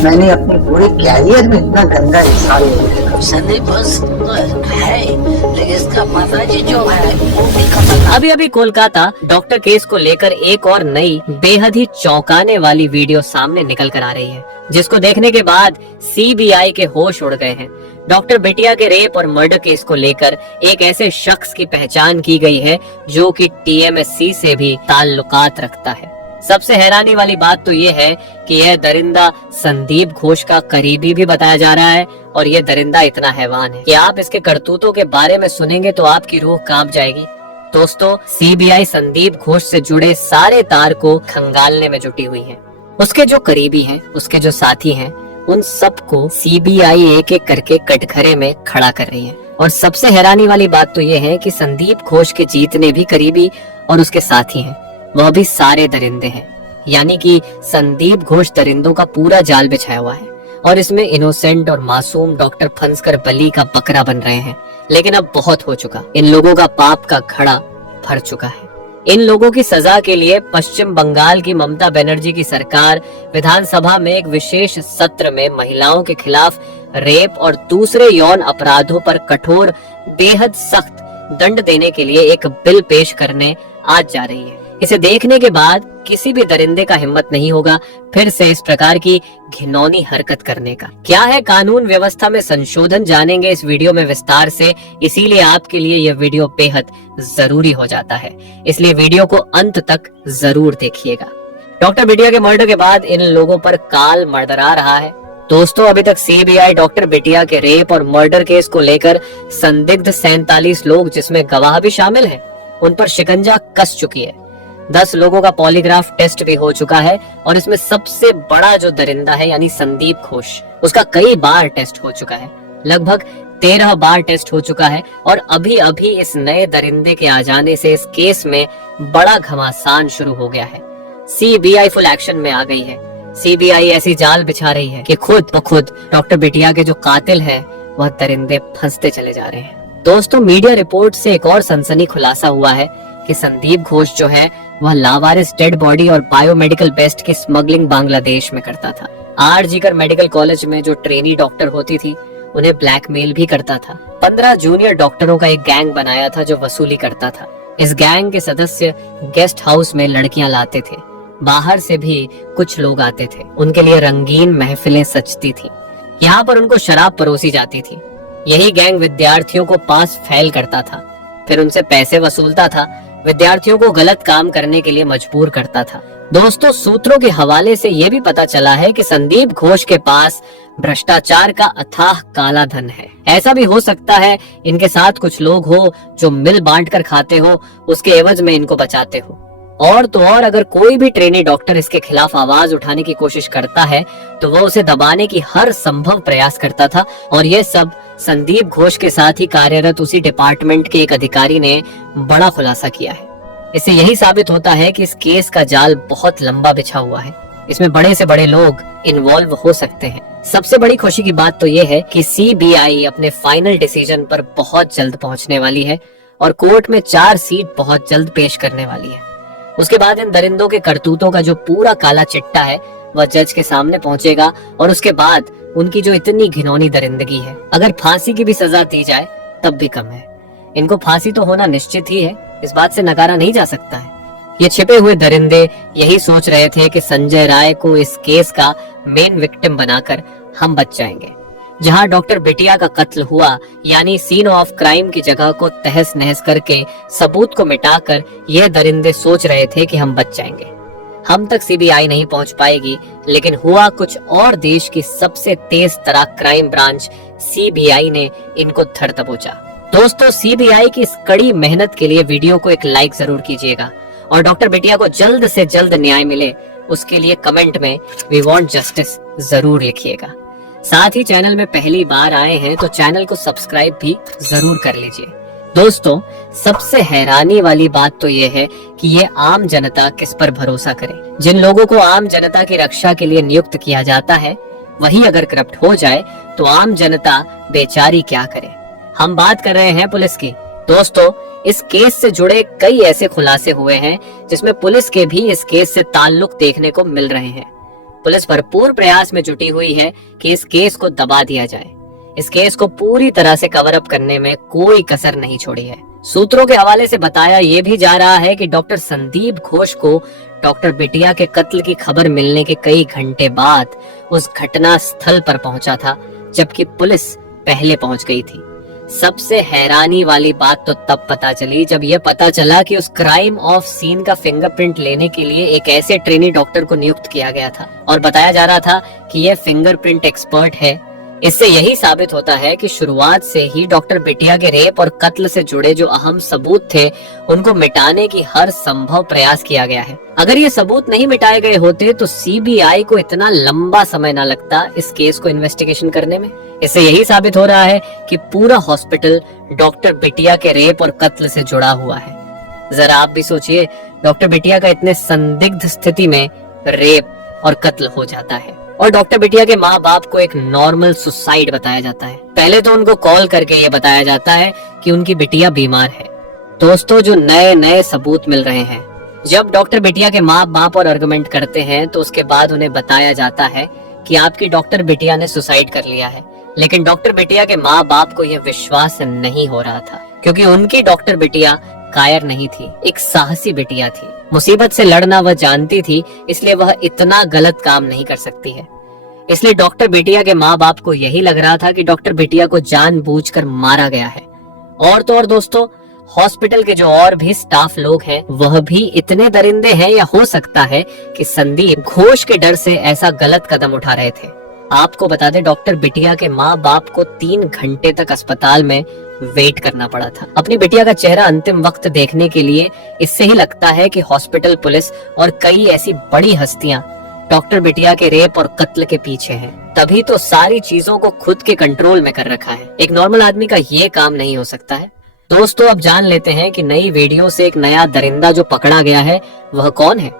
मैंने अपनी पूरी कैरियर में इतना गंदा इंसान नहीं देखा। संदीप बहुत सुंदर है, लेकिन इसका माताजी जो है वो भी खतरनाक। अभी अभी कोलकाता डॉक्टर केस को लेकर एक और नई बेहद ही चौंकाने वाली वीडियो सामने निकल कर आ रही है, जिसको देखने के बाद सीबीआई के होश उड़ गए हैं। डॉक्टर बिटिया के रेप और मर्डर केस को लेकर एक ऐसे शख्स की पहचान की गई है जो कि टीएमसी से भी ताल्लुकात रखता है। सबसे हैरानी वाली बात तो ये है कि यह दरिंदा संदीप घोष का करीबी भी बताया जा रहा है, और यह दरिंदा इतना हैवान है कि आप इसके करतूतों के बारे में सुनेंगे तो आपकी रूह कांप जाएगी। दोस्तों, सीबीआई संदीप घोष से जुड़े सारे तार को खंगालने में जुटी हुई है। उसके जो करीबी हैं, उसके जो साथी हैं, उन सबको सीबीआई एक एक करके कटघरे में खड़ा कर रही है। और सबसे हैरानी वाली बात तो ये है कि संदीप घोष के जितने भी करीबी और उसके साथी हैं, वह भी सारे दरिंदे हैं। यानी कि संदीप घोष दरिंदों का पूरा जाल बिछाया हुआ है, और इसमें इनोसेंट और मासूम डॉक्टर फंसकर बली का बकरा बन रहे हैं। लेकिन अब बहुत हो चुका, इन लोगों का पाप का घड़ा भर चुका है। इन लोगों की सजा के लिए पश्चिम बंगाल की ममता बनर्जी की सरकार विधानसभा में एक विशेष सत्र में महिलाओं के खिलाफ रेप और दूसरे यौन अपराधों पर कठोर बेहद सख्त दंड देने के लिए एक बिल पेश करने आज जा रही है। इसे देखने के बाद किसी भी दरिंदे का हिम्मत नहीं होगा फिर से इस प्रकार की घिनौनी हरकत करने का। क्या है कानून व्यवस्था में संशोधन, जानेंगे इस वीडियो में विस्तार से। इसीलिए आपके लिए यह वीडियो बेहद जरूरी हो जाता है, इसलिए वीडियो को अंत तक जरूर देखिएगा। डॉक्टर बिटिया के मर्डर के बाद इन लोगों पर काल मंडरा रहा है। दोस्तों, अभी तक सीबीआई डॉक्टर बिटिया के रेप और मर्डर केस को लेकर संदिग्ध 47 लोग, जिसमें गवाह भी शामिल हैं, उन पर शिकंजा कस चुकी है। 10 लोगों का पॉलीग्राफ टेस्ट भी हो चुका है, और इसमें सबसे बड़ा जो दरिंदा है यानी संदीप घोष, उसका कई बार टेस्ट हो चुका है, लगभग 13 बार टेस्ट हो चुका है। और अभी अभी इस नए दरिंदे के आ जाने से इस केस में बड़ा घमासान शुरू हो गया है। सीबीआई फुल एक्शन में आ गई है। सीबीआई ऐसी जाल बिछा रही है कि खुद ब खुद डॉक्टर बिटिया के जो कातिल है वह दरिंदे फंसते चले जा रहे हैं। दोस्तों, मीडिया रिपोर्ट से एक और सनसनी खुलासा हुआ है कि संदीप घोष जो है वह लावारिस डेड बॉडी और बायोमेडिकल वेस्ट की स्मगलिंग बांग्लादेश में करता था। आरजीकर मेडिकल कॉलेज में जो ट्रेनी डॉक्टर होती थी, उन्हें ब्लैकमेल भी करता था। 15 जूनियर डॉक्टरों का एक गैंग बनाया था जो वसूली करता था। इस गैंग के सदस्य गेस्ट हाउस में लड़कियां लाते थे, बाहर से भी कुछ लोग आते थे, उनके लिए रंगीन महफिलें सजती थी, यहाँ पर उनको शराब परोसी जाती थी। यही गैंग विद्यार्थियों को पास फेल करता था, फिर उनसे पैसे वसूलता था, विद्यार्थियों को गलत काम करने के लिए मजबूर करता था। दोस्तों, सूत्रों के हवाले से ये भी पता चला है कि संदीप घोष के पास भ्रष्टाचार का अथाह काला धन है। ऐसा भी हो सकता है इनके साथ कुछ लोग हो जो मिल बांट कर खाते हो, उसके एवज में इनको बचाते हो। और तो और, अगर कोई भी ट्रेनी डॉक्टर इसके खिलाफ आवाज उठाने की कोशिश करता है तो वो उसे दबाने की हर संभव प्रयास करता था। और ये सब संदीप घोष के साथ ही कार्यरत उसी डिपार्टमेंट के एक अधिकारी ने बड़ा खुलासा किया है। इससे यही साबित होता है कि इस केस का जाल बहुत लंबा बिछा हुआ है, इसमें बड़े से बड़े लोग इन्वॉल्व हो सकते हैं। सबसे बड़ी खुशी की बात तो ये है कि सीबीआई अपने फाइनल डिसीजन पर बहुत जल्द पहुंचने वाली है, और कोर्ट में चार्जशीट बहुत जल्द पेश करने वाली है। उसके बाद इन दरिंदों के करतूतों का जो पूरा काला चिट्टा है वह जज के सामने पहुंचेगा, और उसके बाद उनकी जो इतनी घिनौनी दरिंदगी है, अगर फांसी की भी सजा दी जाए तब भी कम है। इनको फांसी तो होना निश्चित ही है, इस बात से नकारा नहीं जा सकता है। ये छिपे हुए दरिंदे यही सोच रहे थे कि संजय राय को इस केस का मेन विक्टिम बनाकर हम बच जाएंगे। जहां डॉक्टर बिटिया का कत्ल हुआ, यानी सीन ऑफ क्राइम की जगह को तहस नहस करके सबूत को मिटाकर ये दरिंदे सोच रहे थे कि हम बच जाएंगे, हम तक सीबीआई नहीं पहुंच पाएगी। लेकिन हुआ कुछ और, देश की सबसे तेज तरार क्राइम ब्रांच सीबीआई ने इनको धर दबोचा। दोस्तों, सीबीआई की इस कड़ी मेहनत के लिए वीडियो को एक लाइक जरूर कीजिएगा, और डॉक्टर बिटिया को जल्द से जल्द न्याय मिले उसके लिए कमेंट में वी वांट जस्टिस जरूर लिखिएगा। साथ ही चैनल में पहली बार आए हैं तो चैनल को सब्सक्राइब भी जरूर कर लीजिए। दोस्तों, सबसे हैरानी वाली बात तो ये है कि ये आम जनता किस पर भरोसा करे। जिन लोगों को आम जनता की रक्षा के लिए नियुक्त किया जाता है, वही अगर करप्ट हो जाए तो आम जनता बेचारी क्या करे। हम बात कर रहे हैं पुलिस की। दोस्तों, इस केस से जुड़े कई ऐसे खुलासे हुए हैं जिसमें पुलिस के भी इस केस से ताल्लुक देखने को मिल रहे हैं। पुलिस भरपूर प्रयास में जुटी हुई है कि इस केस को दबा दिया जाए। इस केस को पूरी तरह से कवर अप करने में कोई कसर नहीं छोड़ी है। सूत्रों के हवाले से बताया ये भी जा रहा है कि डॉक्टर संदीप घोष को डॉक्टर बिटिया के कत्ल की खबर मिलने के कई घंटे बाद उस घटना स्थल पर पहुंचा था, जबकि पुलिस पहले पहुंच गई थी। सबसे हैरानी वाली बात तो तब पता चली जब यह पता चला कि उस क्राइम ऑफ सीन का फिंगरप्रिंट लेने के लिए एक ऐसे ट्रेनी डॉक्टर को नियुक्त किया गया था और बताया जा रहा था कि यह फिंगरप्रिंट एक्सपर्ट है। इससे यही साबित होता है कि शुरुआत से ही डॉक्टर बिटिया के रेप और कत्ल से जुड़े जो अहम सबूत थे उनको मिटाने की हर संभव प्रयास किया गया है। अगर ये सबूत नहीं मिटाए गए होते तो सीबीआई को इतना लंबा समय ना लगता इस केस को इन्वेस्टिगेशन करने में। इससे यही साबित हो रहा है कि पूरा हॉस्पिटल डॉक्टर बिटिया के रेप और कत्ल से जुड़ा हुआ है। जरा आप भी सोचिए, डॉक्टर बिटिया का इतने संदिग्ध स्थिति में रेप और कत्ल हो जाता है और डॉक्टर बिटिया के माँ बाप को एक नॉर्मल सुसाइड बताया जाता है। पहले तो उनको कॉल करके ये बताया जाता है कि उनकी बिटिया बीमार है। दोस्तों, जो नए नए सबूत मिल रहे हैं, जब डॉक्टर बिटिया के माँ बाप और आर्गुमेंट करते हैं तो उसके बाद उन्हें बताया जाता है कि आपकी डॉक्टर बिटिया ने सुसाइड कर लिया है। लेकिन डॉक्टर बिटिया के माँ बाप को यह विश्वास नहीं हो रहा था, क्योंकि उनकी डॉक्टर बिटिया कायर नहीं थी, एक साहसी बिटिया थी। मुसीबत से लड़ना वह जानती थी, इसलिए वह इतना गलत काम नहीं कर सकती है। इसलिए डॉक्टर बिटिया के माँ बाप को यही लग रहा था कि डॉक्टर बिटिया को जानबूझकर मारा गया है। और तो और दोस्तों, हॉस्पिटल के जो और भी स्टाफ लोग हैं वह भी इतने दरिंदे हैं, या हो सकता है कि संदीप घोष के डर से ऐसा गलत कदम उठा रहे थे। आपको बता दें, डॉक्टर बिटिया के माँ बाप को 3 घंटे तक अस्पताल में वेट करना पड़ा था अपनी बिटिया का चेहरा अंतिम वक्त देखने के लिए। इससे ही लगता है कि हॉस्पिटल पुलिस और कई ऐसी बड़ी हस्तियां डॉक्टर बिटिया के रेप और कत्ल के पीछे हैं। तभी तो सारी चीजों को खुद के कंट्रोल में कर रखा है। एक नॉर्मल आदमी का ये काम नहीं हो सकता है। दोस्तों, अब जान लेते हैं कि नई वीडियो से एक नया दरिंदा जो पकड़ा गया है वह कौन है,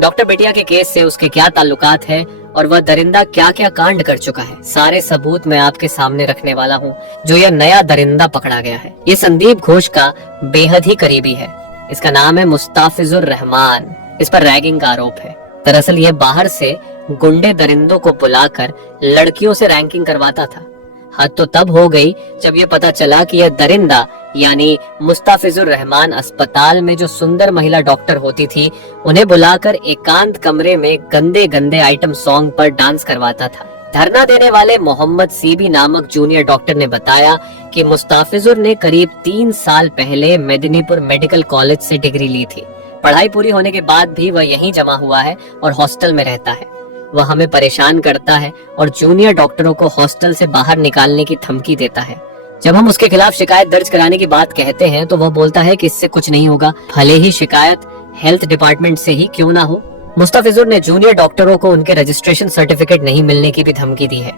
डॉक्टर बिटिया के केस से उसके क्या ताल्लुकात है और वह दरिंदा क्या क्या कांड कर चुका है। सारे सबूत मैं आपके सामने रखने वाला हूँ जो यह नया दरिंदा पकड़ा गया है। ये संदीप घोष का बेहद ही करीबी है। इसका नाम है मुस्ताफिजुर रहमान। इस पर रैगिंग का आरोप है। दरअसल यह बाहर से गुंडे दरिंदों को बुलाकर लड़कियों से रैंकिंग करवाता था। हद तो तब हो गई जब ये पता चला कि यह दरिंदा यानी मुस्ताफिजुर रहमान अस्पताल में जो सुंदर महिला डॉक्टर होती थी उन्हें बुलाकर एकांत कमरे में गंदे गंदे आइटम सॉन्ग पर डांस करवाता था। धरना देने वाले मोहम्मद सीबी नामक जूनियर डॉक्टर ने बताया कि मुस्ताफिजुर ने करीब 3 साल पहले मेदिनीपुर मेडिकल कॉलेज से डिग्री ली थी। पढ़ाई पूरी होने के बाद भी वह यहीं जमा हुआ है और हॉस्टल में रहता है। वह हमें परेशान करता है और जूनियर डॉक्टरों को हॉस्टल से बाहर निकालने की धमकी देता है। जब हम उसके खिलाफ शिकायत दर्ज कराने की बात कहते हैं तो वह बोलता है कि इससे कुछ नहीं होगा, भले ही शिकायत हेल्थ डिपार्टमेंट से ही क्यों ना हो। मुस्ताफिजुर ने जूनियर डॉक्टरों को उनके रजिस्ट्रेशन सर्टिफिकेट नहीं मिलने की भी धमकी दी है।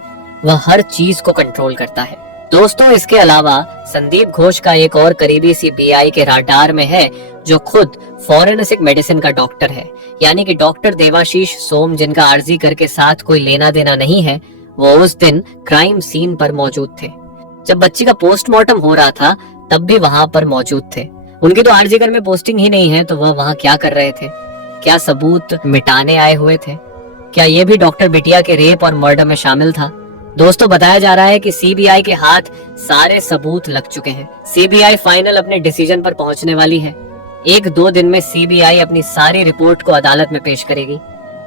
वह हर चीज को कंट्रोल करता है। दोस्तों, इसके अलावा संदीप घोष का एक और करीबी सीबीआई के राडार में है जो खुद फॉरेंसिक मेडिसिन का डॉक्टर है, यानी कि डॉक्टर देवाशीष सोम, जिनका आरजी कर के साथ कोई लेना देना नहीं है। वो उस दिन क्राइम सीन पर मौजूद थे। जब बच्ची का पोस्टमार्टम हो रहा था तब भी वहां पर मौजूद थे। उनकी तो आरजी कर में पोस्टिंग ही नहीं है, तो वह वहां क्या कर रहे थे? क्या सबूत मिटाने आए हुए थे? क्या ये भी डॉक्टर बिटिया के रेप और मर्डर में शामिल था? दोस्तों, बताया जा रहा है कि सीबीआई के हाथ सारे सबूत लग चुके हैं। सीबीआई फाइनल अपने डिसीजन पर पहुंचने वाली है। 1-2 दिन में सीबीआई अपनी सारी रिपोर्ट को अदालत में पेश करेगी।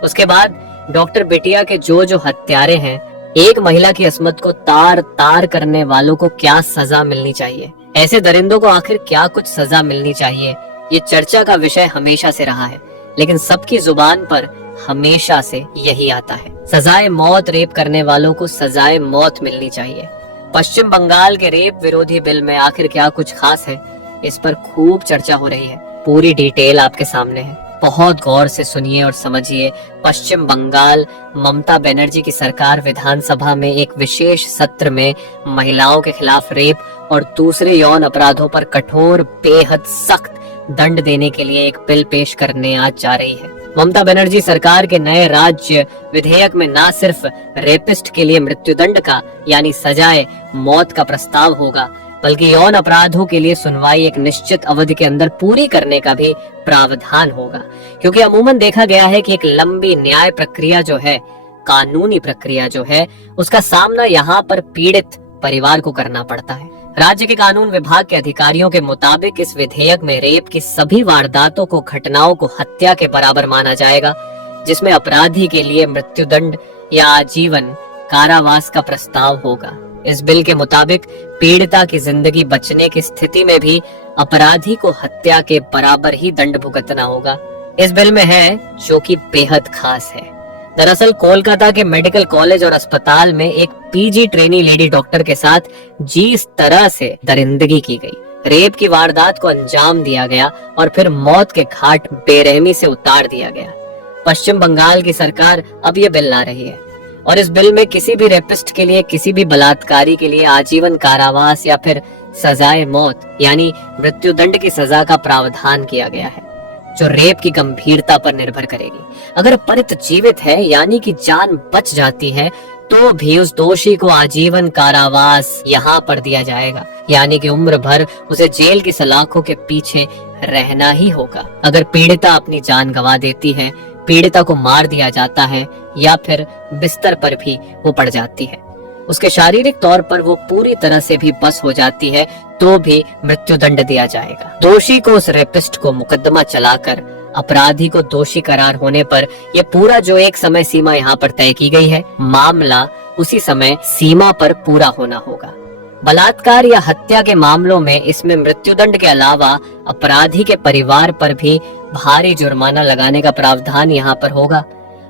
उसके बाद डॉक्टर बिटिया के जो हत्यारे हैं, एक महिला की अस्मत को तार तार करने वालों को क्या सजा मिलनी चाहिए, ऐसे दरिंदों को आखिर क्या कुछ सजा मिलनी चाहिए, ये चर्चा का विषय हमेशा से रहा है। लेकिन सबकी जुबान पर हमेशा से यही आता है, सजाए मौत। रेप करने वालों को सजाए मौत मिलनी चाहिए। पश्चिम बंगाल के रेप विरोधी बिल में आखिर क्या कुछ खास है, इस पर खूब चर्चा हो रही है। पूरी डिटेल आपके सामने है, बहुत गौर से सुनिए और समझिए। पश्चिम बंगाल ममता बनर्जी की सरकार विधानसभा में एक विशेष सत्र में महिलाओं के खिलाफ रेप और दूसरे यौन अपराधों पर कठोर बेहद सख्त दंड देने के लिए एक बिल पेश करने आज जा रही है। ममता बनर्जी सरकार के नए राज्य विधेयक में न सिर्फ रेपिस्ट के लिए मृत्युदंड का यानी सजाए मौत का प्रस्ताव होगा, बल्कि यौन अपराधों के लिए सुनवाई एक निश्चित अवधि के अंदर पूरी करने का भी प्रावधान होगा। क्योंकि अमूमन देखा गया है कि एक लंबी न्याय प्रक्रिया जो है कानूनी प्रक्रिया जो है उसका सामना यहाँ पर पीड़ित परिवार को करना पड़ता है। राज्य के कानून विभाग के अधिकारियों के मुताबिक इस विधेयक में रेप की सभी वारदातों को, घटनाओं को हत्या के बराबर माना जाएगा, जिसमें अपराधी के लिए मृत्युदंड या आजीवन कारावास का प्रस्ताव होगा। इस बिल के मुताबिक पीड़िता की जिंदगी बचने की स्थिति में भी अपराधी को हत्या के बराबर ही दंड भुगतना होगा। इस बिल में है जो कि बेहद खास है। दरअसल कोलकाता के मेडिकल कॉलेज और अस्पताल में एक पीजी ट्रेनी लेडी डॉक्टर के साथ जिस तरह से दरिंदगी की गई, रेप की वारदात को अंजाम दिया गया और फिर मौत के घाट बेरहमी से उतार दिया गया। पश्चिम बंगाल की सरकार अब ये बिल ला रही है और इस बिल में किसी भी रेपिस्ट के लिए, किसी भी बलात्कारी के लिए आजीवन कारावास या फिर सजाए मौत यानी मृत्युदंड की सजा का प्रावधान किया गया है, जो रेप की गंभीरता पर निर्भर करेगी। अगर पीड़ित जीवित है यानी कि जान बच जाती है तो भी उस दोषी को आजीवन कारावास यहाँ पर दिया जाएगा, यानी कि उम्र भर उसे जेल की सलाखों के पीछे रहना ही होगा। अगर पीड़िता अपनी जान गंवा देती है, पीड़िता को मार दिया जाता है या फिर बिस्तर पर भी वो पड़ जाती है, उसके शारीरिक तौर पर वो पूरी तरह से भी बस हो जाती है, तो भी मृत्युदंड दिया जाएगा। दोषी को, उस रेपिस्ट को मुकदमा चलाकर अपराधी को दोषी करार होने पर ये पूरा जो एक समय सीमा यहाँ पर तय की गई है, मामला उसी समय सीमा पर पूरा होना होगा। बलात्कार या हत्या के मामलों में इसमें मृत्युदंड के अलावा अपराधी के परिवार पर भी भारी जुर्माना लगाने का प्रावधान यहाँ पर होगा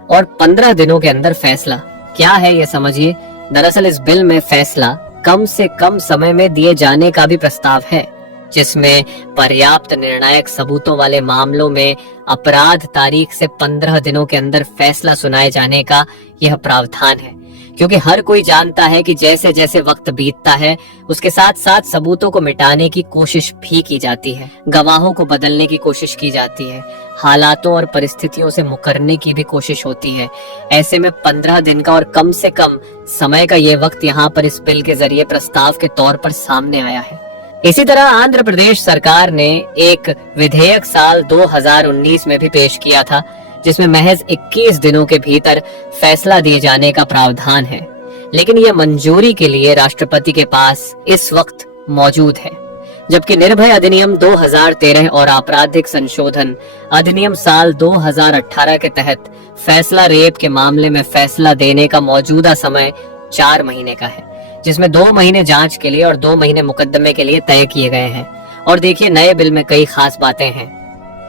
और 15 दिनों के अंदर फैसला। क्या है ये समझिए। दरअसल इस बिल में फैसला कम से कम समय में दिए जाने का भी प्रस्ताव है, जिसमें पर्याप्त निर्णायक सबूतों वाले मामलों में अपराध तारीख से 15 दिनों के अंदर फैसला सुनाए जाने का यह प्रावधान है। क्योंकि हर कोई जानता है कि जैसे जैसे वक्त बीतता है उसके साथ साथ सबूतों को मिटाने की कोशिश भी की जाती है, गवाहों को बदलने की कोशिश की जाती है, हालातों और परिस्थितियों से मुकरने की भी कोशिश होती है। ऐसे में 15 दिन का और कम से कम समय का ये वक्त यहाँ पर इस बिल के जरिए प्रस्ताव के तौर पर सामने आया है। इसी तरह आंध्र प्रदेश सरकार ने एक विधेयक साल 2019 में भी पेश किया था, जिसमें महज 21 दिनों के भीतर फैसला दिए जाने का प्रावधान है, लेकिन यह मंजूरी के लिए राष्ट्रपति के पास इस वक्त मौजूद है। जबकि निर्भया अधिनियम 2013 और आपराधिक संशोधन अधिनियम साल 2018 के तहत फैसला रेप के मामले में फैसला देने का मौजूदा समय 4 महीने का है, जिसमें 2 महीने जांच के लिए और 2 महीने मुकदमे के लिए तय किए गए हैं। और देखिए, नए बिल में कई खास बातें हैं।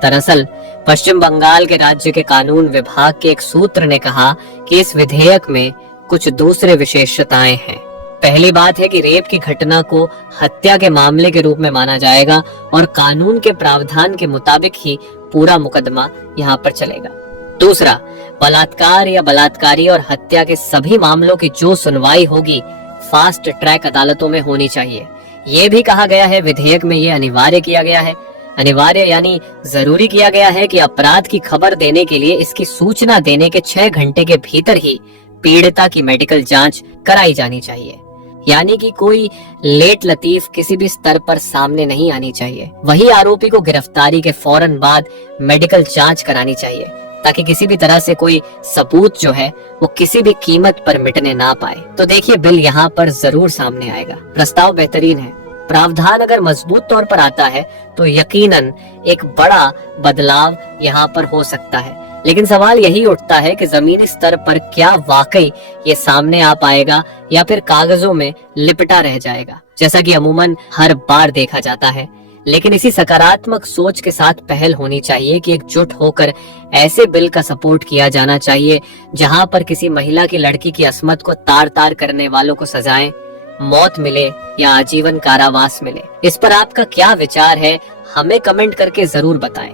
दरअसल पश्चिम बंगाल के राज्य के कानून विभाग के एक सूत्र ने कहा कि इस विधेयक में कुछ दूसरे विशेषताएं हैं। पहली बात है कि रेप की घटना को हत्या के मामले के रूप में माना जाएगा और कानून के प्रावधान के मुताबिक ही पूरा मुकदमा यहाँ पर चलेगा। दूसरा, बलात्कार या बलात्कारी और हत्या के सभी मामलों की जो सुनवाई होगी फास्ट ट्रैक अदालतों में होनी चाहिए। ये भी कहा गया है, विधेयक में ये अनिवार्य किया गया है। अनिवार्य यानी जरूरी किया गया है कि अपराध की खबर देने के लिए इसकी सूचना देने के 6 घंटे के भीतर ही पीड़िता की मेडिकल जांच कराई जानी चाहिए, यानी कि कोई लेट लतीफ किसी भी स्तर पर सामने नहीं आनी चाहिए। वही आरोपी को गिरफ्तारी के फौरन बाद मेडिकल जांच करानी चाहिए, ताकि किसी भी तरह से कोई सबूत जो है वो किसी भी कीमत पर मिटने ना पाए। तो देखिए, बिल यहाँ पर जरूर सामने आएगा। प्रस्ताव बेहतरीन है। प्रावधान अगर मजबूत तौर पर आता है तो यकीनन एक बड़ा बदलाव यहाँ पर हो सकता है, लेकिन सवाल यही उठता है कि जमीनी स्तर पर क्या वाकई ये सामने आ पाएगा या फिर कागजों में लिपटा रह जाएगा, जैसा कि अमूमन हर बार देखा जाता है। लेकिन इसी सकारात्मक सोच के साथ पहल होनी चाहिए कि एकजुट होकर ऐसे बिल का सपोर्ट किया जाना चाहिए जहां पर किसी महिला की, लड़की की अस्मत को तार तार करने वालों को सजाएं, मौत मिले या आजीवन कारावास मिले। इस पर आपका क्या विचार है, हमें कमेंट करके जरूर बताएं।